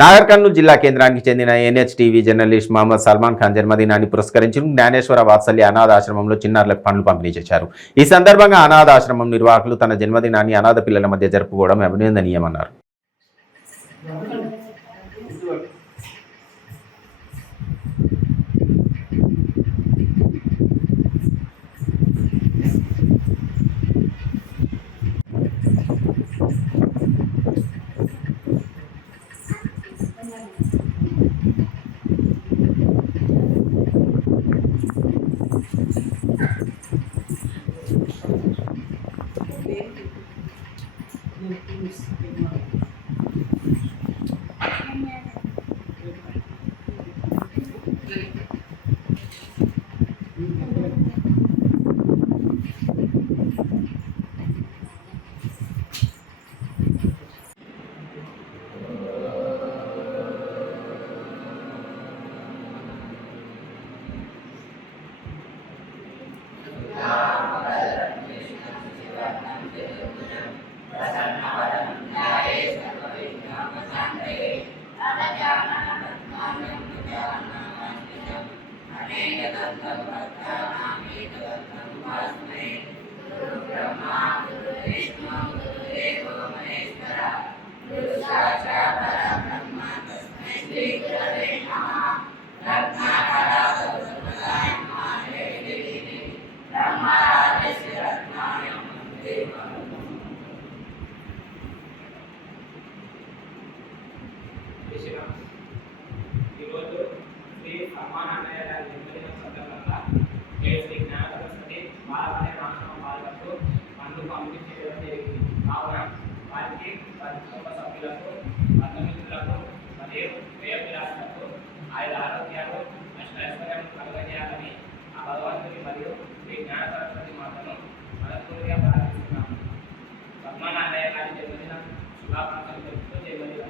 నాగర్ కర్నూలు జిల్లా కేంద్రానికి చెందిన ఎన్హెచ్టీవీ జర్నలిస్ట్ మహమ్మద్ సల్మాన్ ఖాన్ జన్మదినాన్ని పురస్కరించుకుని జ్ఞానేశ్వర వాత్సల్య అనాథాశ్రమంలో చిన్నారులకు పండ్లు పంపిణీ చేశారు. ఈ సందర్భంగా అనాథాశ్రమం నిర్వాహకులు తన జన్మదినాన్ని అనాథ పిల్లల మధ్య జరుపుకోవడం అభినందనీయమన్నారు. ఈరోజు శ్రీ సల్మాన్ అన్నయ్య గారి జన్మదిన సందర్భంగా శ్రీ జ్ఞాన సరస్వతి బాలకన్య రాష్ట్రం బాలలకు పండ్లు పంపిణీ చేయడం జరిగింది. కావున వారికి వారి కుటుంబ సభ్యులకు బంధుమిత్రులకు మరియు వ్యయవిలాసులకు ఆయన ఆరోగ్యాలు ఐశ్వర్యం కలుగజేయాలని ఆ భగవంతుని మరియు శ్రీ జ్ఞాన సరస్వతి మాతను మనస్ఫూర్తిగా ప్రార్థిస్తున్నాము. సల్మాన్ అన్నయ్య గారి జన్మదిన శుభాకాంక్షలు తెలుపుతూ జన్మదిన